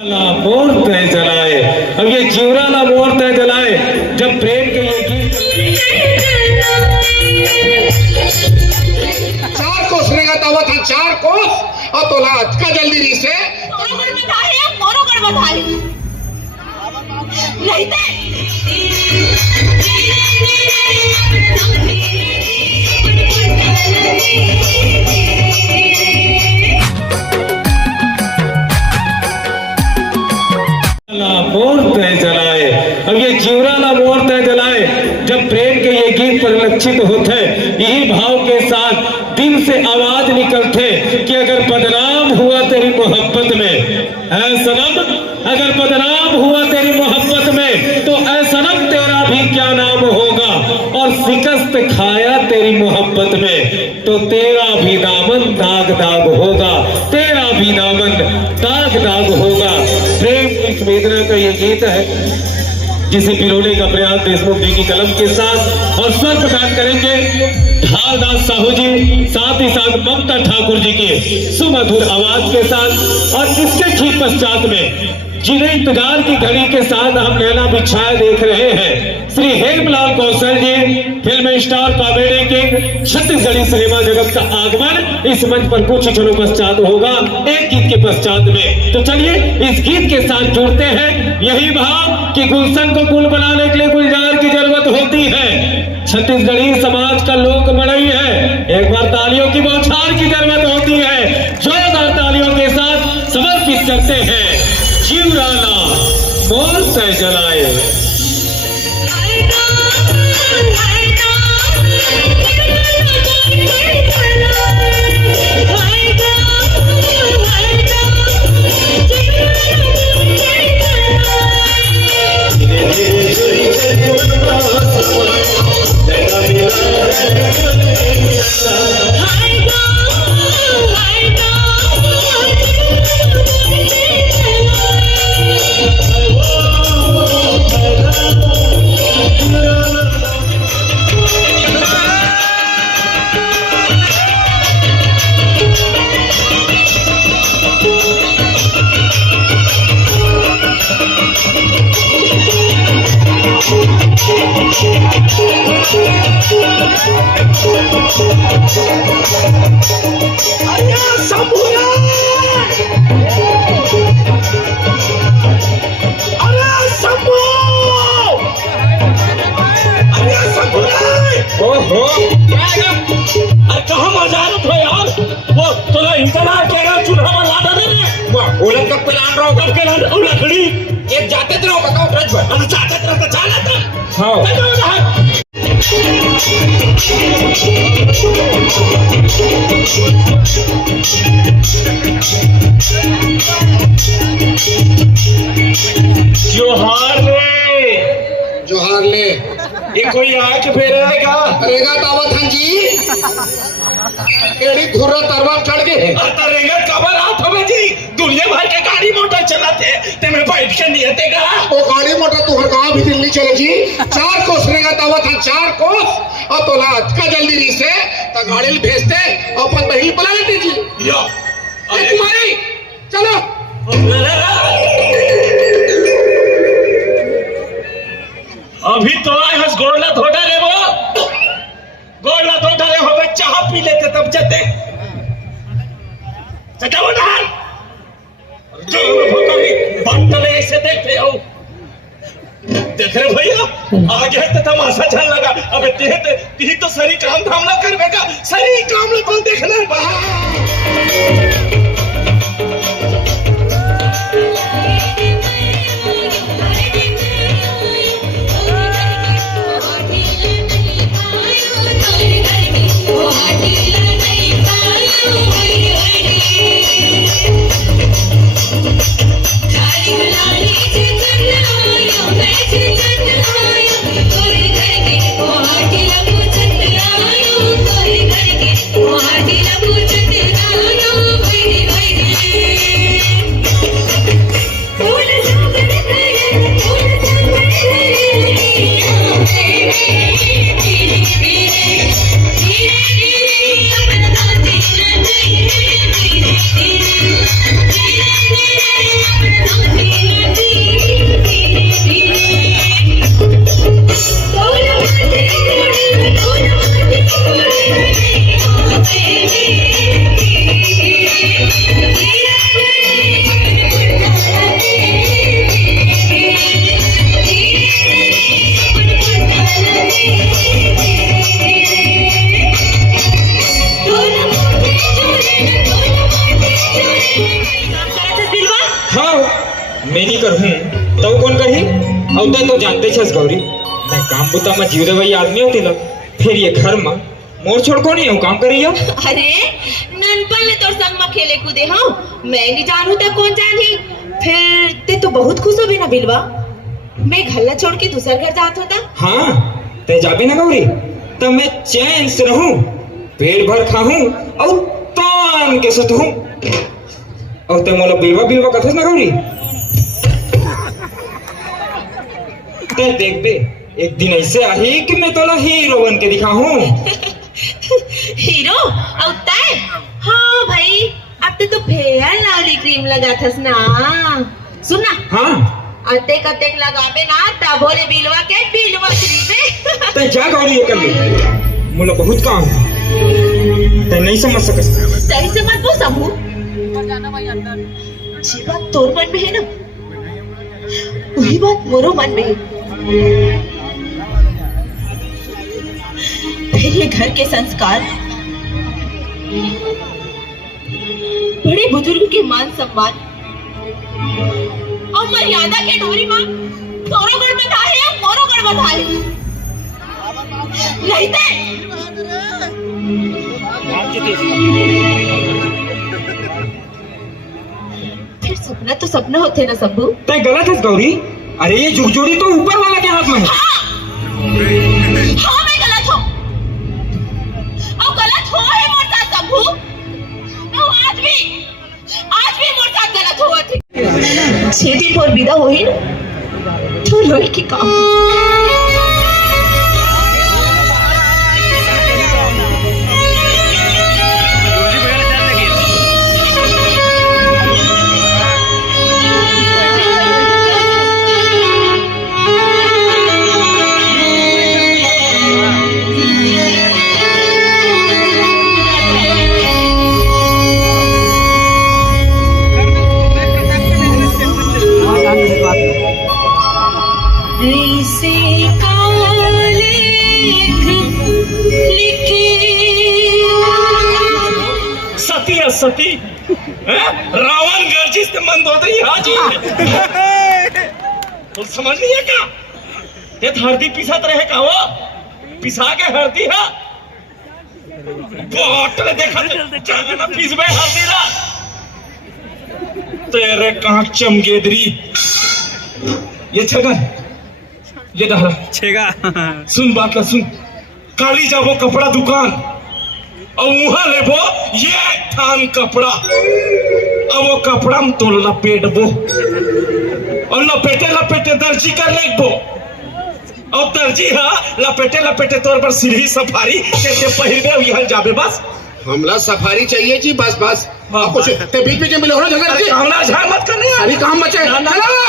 मोर तय जलाए। अब ये जीवराला मोर तय जलाए जब प्रेम के ये गीत। चार कोस रहेगा दावा था, 4 कोस और तोला का जल्दी री से मोर तय जलाए। अब ये जीवराला मोर तय जलाए जब प्रेम के ये गीत परिलक्षित होते, यही भाव के साथ दिल से आवाज निकलते कि अगर बदनाम हुआ तेरी मोहब्बत में, ऐ सनम अगर बदनाम हुआ तेरी मोहब्बत में तो ऐ सनम तेरा भी क्या नाम होगा, और शिकस्त खाया तेरी मोहब्बत में तो तेरा भी दामन दाग दाग होगा, तेरा भी दामन दाग दाग होगा। प्रेम की संवेदना का ये गीत है जिसे पिरोने का प्रयास देशमुख जी की कलम के साथ और स्वर प्रदान करेंगे ढालदास साहू जी, साथ ही साथ ममता ठाकुर जी के सुमधुर आवाज के साथ। और इसके ठीक पश्चात में जिन्हें इंतजार की घड़ी के साथ हम नैना बिछाए देख रहे हैं, Shri Hemlal Kaushal ji, film star Kaveri King, Chhattisgarhi cinema जगत का आगमन इस मंच पर कुछ क्षणों पश्चात होगा, एक गीत के पश्चात में। तो चलिए इस गीत के साथ जुड़ते हैं यही भाव कि गुलशन को गुल बनाने के लिए गुलजार की जरूरत होती है। छत्तीसगढ़ी समाज का लोक मड़ई है, एक बार तालियों की बौछार की जरूरत होती है। जोरदार तालियों के साथ समर्पित करते हैं जीवराला मोर तय जलाए। कहाँ मजारत हो यार, वो तोला इंतजार केगा चूल्हा में लादा दे रे वाह ओला कब प्लान रहो कब के लान ओ लकड़ी एक जाते रहो बताओ रज भाई अरे जाते रहो तो चला था हां चलो ना जोहार ले ये कोई आंख फेरेगा रहेगा दावा था जी एड़ी धुरा तरवा चढ़ गए तरेगा कबर हाथ में जी दुनिया भर के गाड़ी मोटर चलाते ते में बैठ के नहीं आतेगा वो गाड़ी मोटर तो हर गांव भी दिल्ली चले जी। 4 कोस रहेगा दावा था, 4 कोस और तोला का जल्दी री से तो गाड़ी ले भेजते अपन बहिल बुला लेते जी। या ये तुम्हारी चलो अभी तो आए हस गोड़ला थोड़ा रे वो गोड़ला थोड़ा रे हो चाह पी लेते तब जते चटाओ ना जो कभी बंटले ऐसे देखते हो देख रहे भैया आगे तो तमाशा चल लगा। अबे ते तो सही काम धाम ना करबेगा, सही काम ला कौन देखना बा Thank you. मैं नहीं करूँ तो कौन कही। अब तो जानते छस गौरी, मैं काम बुता में जीव रही आदमी होती ना, फिर ये घर में मोर छोड़ को नहीं हूँ काम करिया। अरे ननपल ने तो संग में खेले कूदे हाँ, मैं नहीं जानू तो कौन जानी। फिर ते तो बहुत खुश हो भी ना बिलवा, मैं घल्ला छोड़ के दूसर घर जात होता। हाँ ते जाबे ना गौरी, तो मैं चैन से रहूं, पेट भर खाऊं और तान के सतूं। और ते मोला बिलवा बिलवा कथस ना गौरी। ते देख बे, एक दिन ऐसे आही कि मैं तोला हीरो बन के दिखाऊं। हीरो औता है? हाँ भाई, अब तो फेयर लवली क्रीम लगा थस ना। सुन ना, हाँ अतेक अतेक लगाबे ना तब बोले बिलवा के बिलवा खरीदे। ते जा गौरी ये कर ले, मोला बहुत काम है, ते नहीं समझ सकस। सही से मत बोल समूह, जी बात तोर मन में है ना, वही बात मोरो मन में है। फिर ये घर के संस्कार, बड़े बुजुर्ग के मान सम्मान और मर्यादा के डोरी मां तोरो गढ़ बंधा है या मोरो गढ़ बंधा है रहते। फिर सपना तो सपना होते ना सबू। ते गलत है गौरी, अरे ये झुकझोड़ी तो ऊपर वाला के हाथ में है। हाँ मैं गलत हूँ, और गलत हो है मोर साथ सबू, और आज भी मोर साथ गलत हुआ थे। 6 दिन और विदा हो ही ना तो लोही की काम। सती रावण गर्जिश ते मंदोदरी हाजी तो समझ नहीं है क्या? ते हरदी पिसात रहे का वो पिसा के हरदी है बोतल देखा जाना ना पिसबे हरदी ना तेरे कहाँ चमगेदरी ये छगन ये डहरा छेगा। सुन बात ला सुन, काली जाबो कपड़ा दुकान और वहां लेबो ये थान कपड़ा, अब वो कपड़ा में तो लपेटबो और लपेटे लपेटे दर्जी कर लेबो और दर्जी हाँ लपेटे लपेटे तौर पर सीढ़ी सफारी के पहिरबे यहाँ जाबे बस। हमला सफारी चाहिए जी, बस बस। हाँ, कुछ ते बीच बीच में मिलो ना झगड़ा जी। हमला झाड़ मत करने अभी काम बचे ना, ना। चला